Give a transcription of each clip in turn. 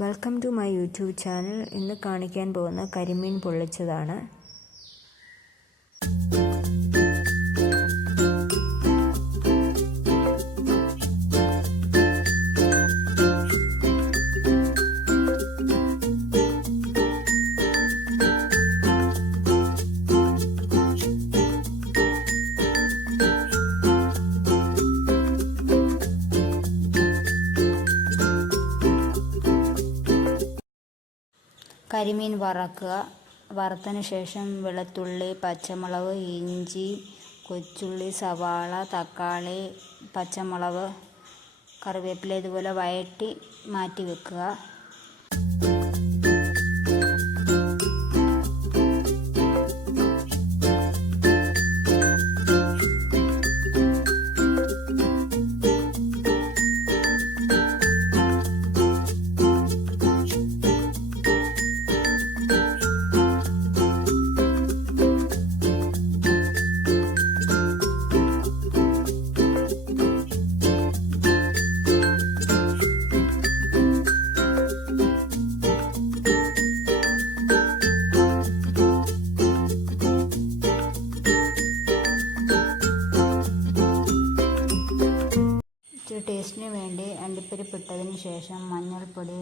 Welcome to my YouTube channel. ഇന്ന് കാണിക്കാൻ പോകുന്ന കരിമീൻ പൊള്ളിച്ചതാണ്. കരിമീൻ വറക്കുക. വറുത്തതിന് ശേഷം വെളുത്തുള്ളി പച്ചമുളക് ഇഞ്ചി കൊച്ചുള്ളി സവാള തക്കാളി പച്ചമുളക് കറിവേപ്പില ഇതുപോലെ വഴറ്റി മാറ്റി വെക്കുക. വേണ്ടി അണ്ടിപ്പരിപ്പിട്ടതിന് ശേഷം മഞ്ഞൾപ്പൊടി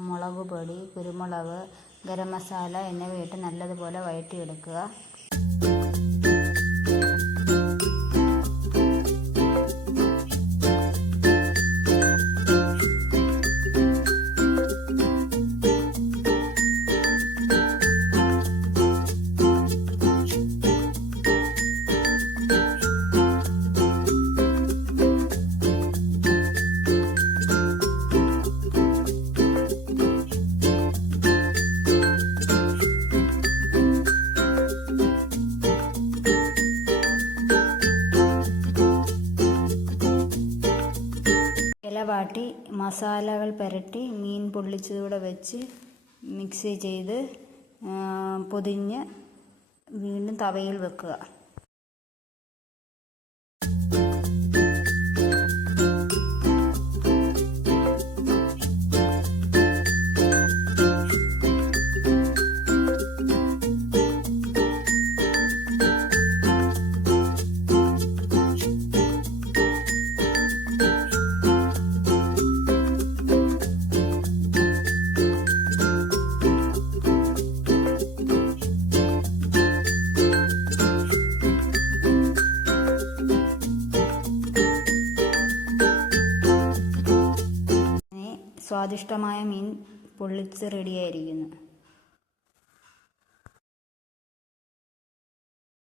മുളക് പൊടി കുരുമുളക് ഗരം മസാല എന്നിവ ഇട്ട് നല്ലതുപോലെ വഴറ്റിയെടുക്കുക വാട്ടി മസാലകൾ പുരട്ടി മീൻ പൊള്ളിച്ചതൂടെ വെച്ച് മിക്സ് ചെയ്ത് പൊതിഞ്ഞ് വീണ്ടും തവയിൽ വെക്കുക. സ്വാദിഷ്ടമായ മീൻ പൊള്ളിച്ച് റെഡിയായിരിക്കുന്നു